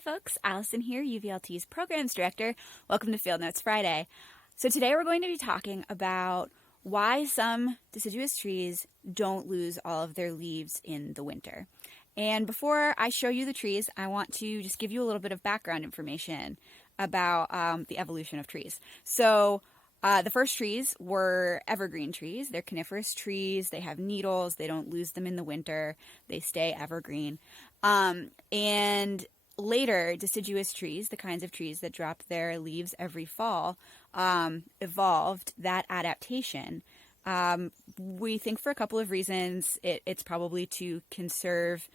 folks, Alison here, UVLT's Programs Director. Welcome to Field Notes Friday. So today we're going to be talking about why some deciduous trees don't lose all of their leaves in the winter. And before I show you the trees, I want to just give you a little bit of background information about the evolution of trees. So the first trees were evergreen trees. They're coniferous trees. They have needles. They don't lose them in the winter. They stay evergreen. And later, deciduous trees, the kinds of trees that drop their leaves every fall, evolved that adaptation. We think for a couple of reasons. It's probably to conserve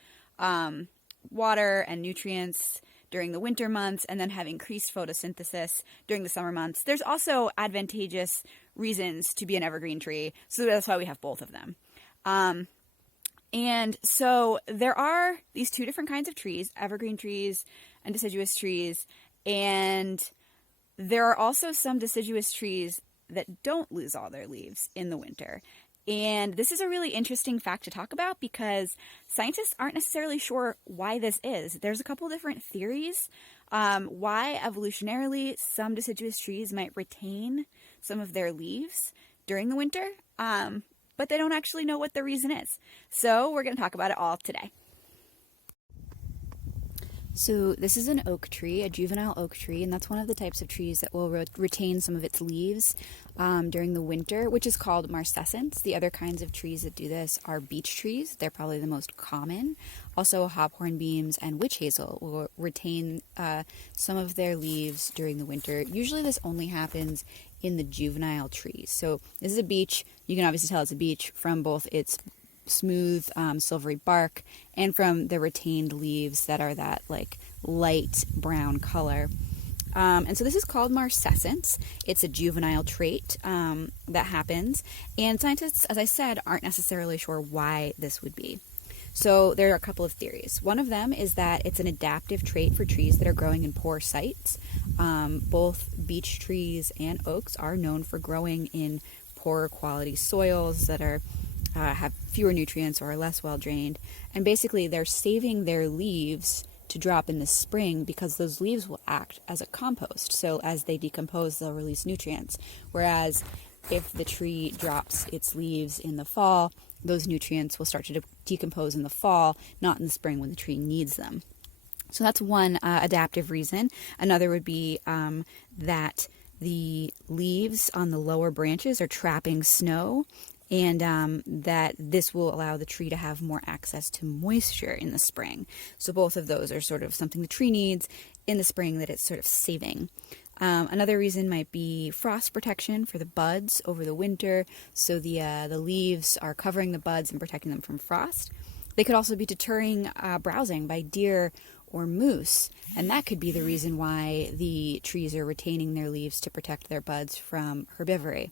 water and nutrients during the winter months, and then have increased photosynthesis during the summer months. There's also advantageous reasons to be an evergreen tree, so that's why we have both of them. And so there are these two different kinds of trees, evergreen trees and deciduous trees, and there are also some deciduous trees that don't lose all their leaves in the winter. And this is a really interesting fact to talk about because scientists aren't necessarily sure why this is. There's a couple different theories why evolutionarily some deciduous trees might retain some of their leaves during the winter, but they don't actually know what the reason is. So we're going to talk about it all today. So this is an oak tree, a juvenile oak tree, and that's one of the types of trees that will retain some of its leaves during the winter, which is called Marcescence. The other kinds of trees that do this are beech trees. They're probably the most common. Also, hobhorn beams and witch hazel will retain some of their leaves during the winter. Usually this only happens in the juvenile trees. So this is a beech. You can obviously tell it's a beech from both its smooth silvery bark and from the retained leaves that are that like light brown color. And so this is called Marcescence. It's a juvenile trait that happens, and scientists, as I said, aren't necessarily sure why this would be. So there are a couple of theories. One of them is that it's an adaptive trait for trees that are growing in poor sites. Both beech trees and oaks are known for growing in poorer quality soils that are have fewer nutrients or are less well drained, and basically they're saving their leaves to drop in the spring because those leaves will act as a compost. So as they decompose, they'll release nutrients. Whereas if the tree drops its leaves in the fall, those nutrients will start to decompose in the fall, not in the spring when the tree needs them. So that's one adaptive reason. Another would be that the leaves on the lower branches are trapping snow, and that this will allow the tree to have more access to moisture in the spring. So both of those are sort of something the tree needs in the spring that it's sort of saving. Another reason might be frost protection for the buds over the winter, so the leaves are covering the buds and protecting them from frost. They could also be deterring browsing by deer or moose, and that could be the reason why the trees are retaining their leaves to protect their buds from herbivory.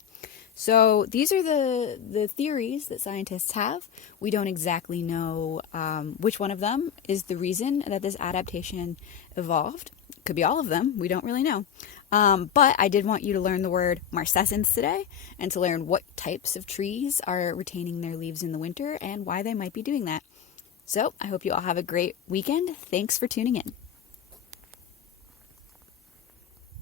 So these are the theories that scientists have. We don't exactly know which one of them is the reason that this adaptation evolved. Could be all of them. We don't really know. But I did want you to learn the word Marcescence today and to learn what types of trees are retaining their leaves in the winter and why they might be doing that. So I hope you all have a great weekend. Thanks for tuning in.